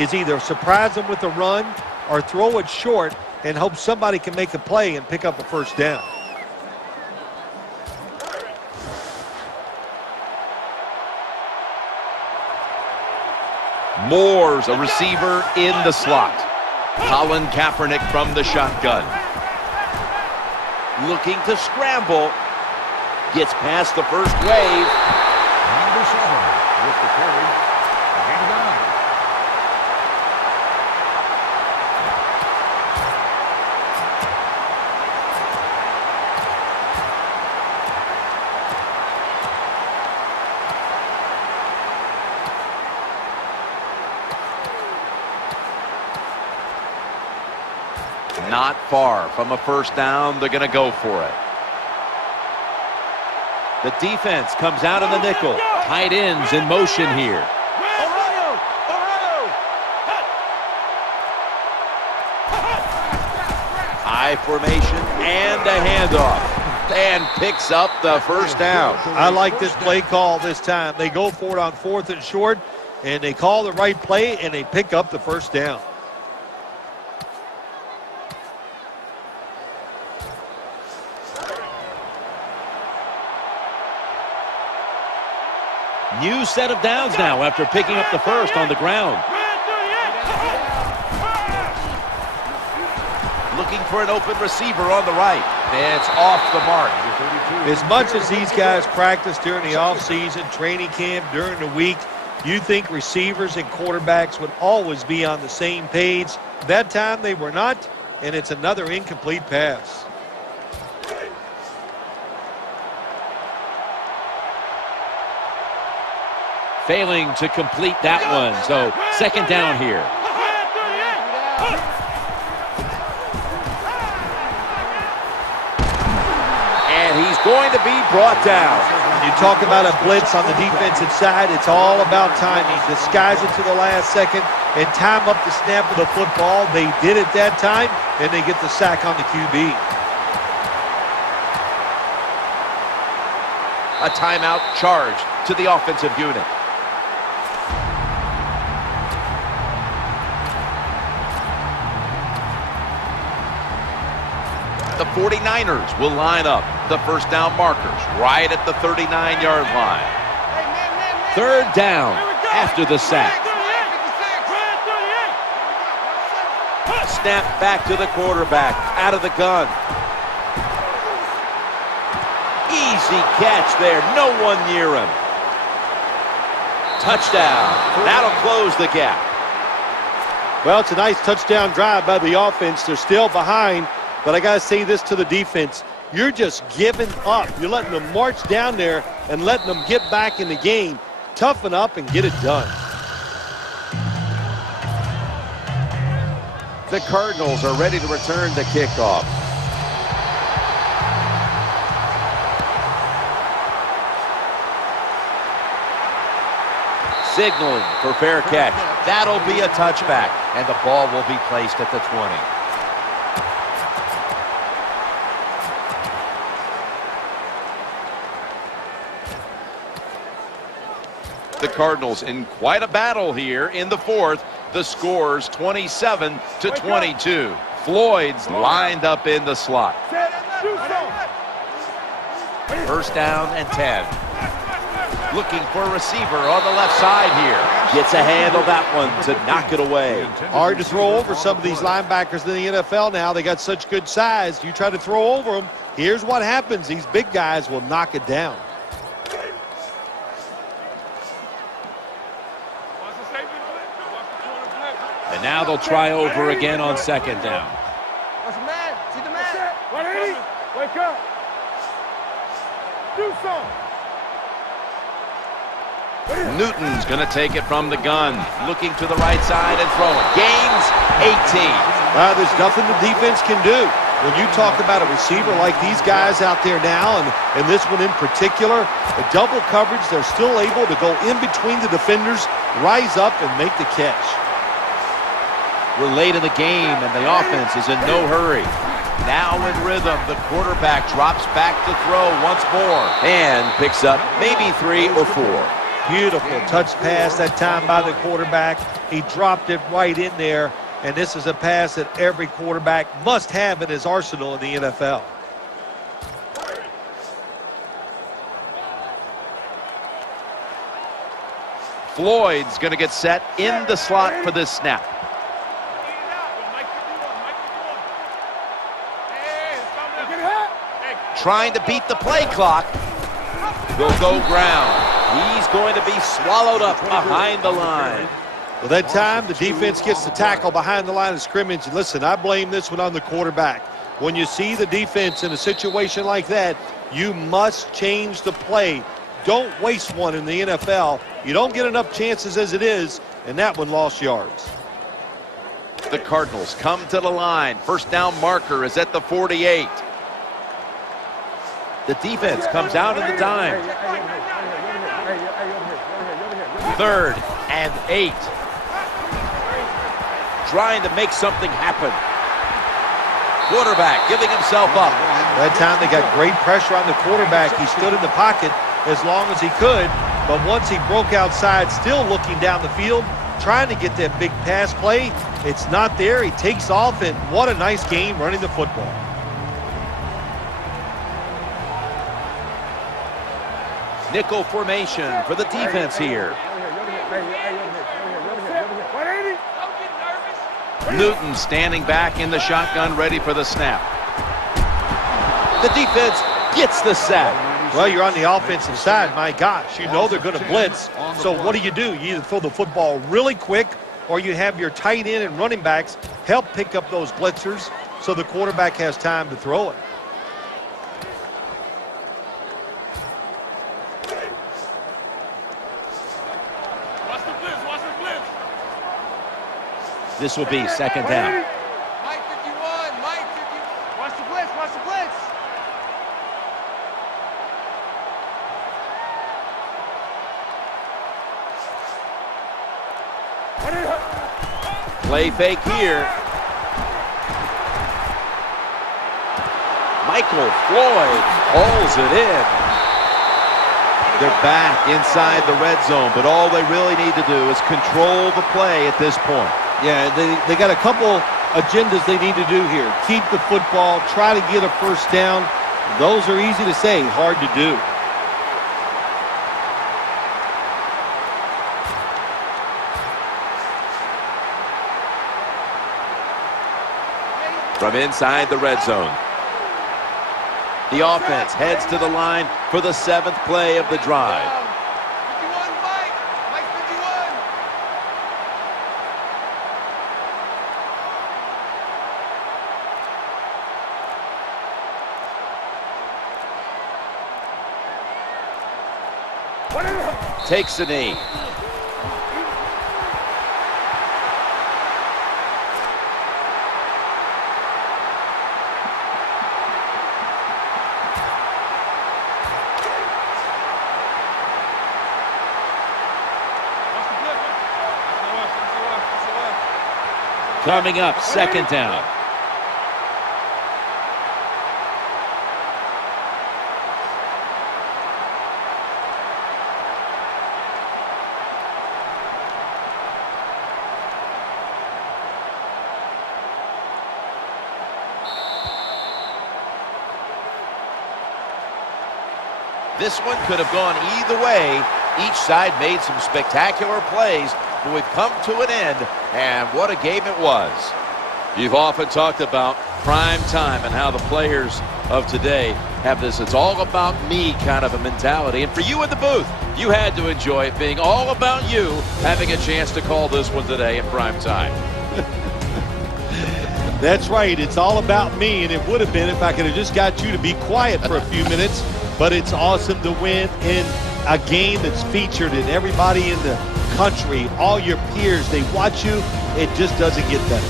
is either surprise them with a run or throw it short and hope somebody can make a play and pick up a first down. Moore's a receiver in the slot. Colin Kaepernick from the shotgun. Looking to scramble. Gets past the first wave. Number 7 with the carry. Gain of 9. Not far from a first down. They're going to go for it. The defense comes out in the nickel. Tight ends in motion here. High formation and a handoff. And picks up the first down. I like this play call this time. They go for it on 4th and short, and they call the right play, and they pick up the first down. New set of downs now after picking up the first on the ground. Looking for an open receiver on the right. And it's off the mark. As much as these guys practice during the offseason, training camp, during the week, you think receivers and quarterbacks would always be on the same page. That time they were not, and it's another incomplete pass. Failing to complete that one. So 2nd down here. And he's going to be brought down. You talk about a blitz on the defensive side, it's all about timing. Disguise it to the last second and time up the snap of the football. They did it that time, and they get the sack on the QB. A timeout charged to the offensive unit. The 49ers will line up the first down markers right at the 39-yard line. 3rd down after the sack. Snap back to the quarterback out of the gun. Easy Easy catch there. No one near him. Touchdown. That'll close the gap. Well, it's a nice touchdown drive by the offense. They're still behind, but I got to say this to the defense. You're just giving up. You're letting them march down there and letting them get back in the game. Toughen up and get it done. The Cardinals are ready to return the kickoff. Signaling for fair catch. That'll be a touchback, and the ball will be placed at the 20. The Cardinals in quite a battle here in the fourth. The score's 27-22. Floyd's lined up in the slot. First down and 10. Looking for a receiver on the left side here. Gets a hand on that one to knock it away. Hard to throw over some of these linebackers in the NFL now. They got such good size. You try to throw over them, here's what happens. These big guys will knock it down. And now they'll try over again on second down. What's the man? See the man? 180. Wake up. Do something. Newton's going to take it from the gun. Looking to the right side and throwing. Gains 18. There's nothing the defense can do. When you talk about a receiver like these guys out there now, and this one in particular, the double coverage, they're still able to go in between the defenders, rise up, and make the catch. We're late in the game, and the offense is in no hurry. Now in rhythm, the quarterback drops back to throw once more and picks up maybe 3 or 4. Beautiful touch pass that time by the quarterback. He dropped it right in there, and this is a pass that every quarterback must have in his arsenal in the NFL. Floyd's going to get set in the slot for this snap. Trying to beat the play clock. Will go ground. He's going to be swallowed up behind the line. Well, that time the defense gets the tackle behind the line of scrimmage. And listen, I blame this one on the quarterback. When you see the defense in a situation like that, you must change the play. Don't waste one in the NFL. You don't get enough chances as it is, and that one lost yards. The Cardinals come to the line. First down marker is at the 48. The defense comes out in the dime. 3rd and 8. Trying to make something happen. Quarterback giving himself up. That time they got great pressure on the quarterback. He stood in the pocket as long as he could, but once he broke outside, still looking down the field, trying to get that big pass play, it's not there. He takes off, and what a nice game running the football. Nickel formation for the defense here. Newton standing back in the shotgun, ready for the snap. The defense gets the sack. Well, you're on the offensive side. My gosh, you know they're going to blitz. So what do? You either throw the football really quick, or you have your tight end and running backs help pick up those blitzers so the quarterback has time to throw it. This will be second down. Mike 51, Mike 51. Watch the blitz, watch the blitz. Play fake here. Michael Floyd hauls it in. They're back inside the red zone, but all they really need to do is control the play at this point. Yeah, they got a couple agendas they need to do here. Keep the football, try to get a first down. Those are easy to say, hard to do. From inside the red zone. The offense heads to the line for the 7th play of the drive. 51, Mike. Mike 51. Takes a knee. Coming up, 2nd down. This one could have gone either way. Each side made some spectacular plays, but we've come to an end, and what a game it was. You've often talked about prime time and how the players of today have this "it's all about me" kind of a mentality. And for you in the booth, you had to enjoy it being all about you, having a chance to call this one today in prime time. That's right. It's all about me, and it would have been if I could have just got you to be quiet for a few minutes. But it's awesome to win in a game that's featured in everybody in the country. All your peers, they watch you. It just doesn't get better.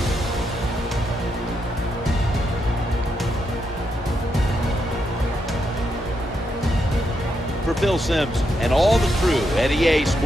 For Phil Simms and all the crew at EA Sports.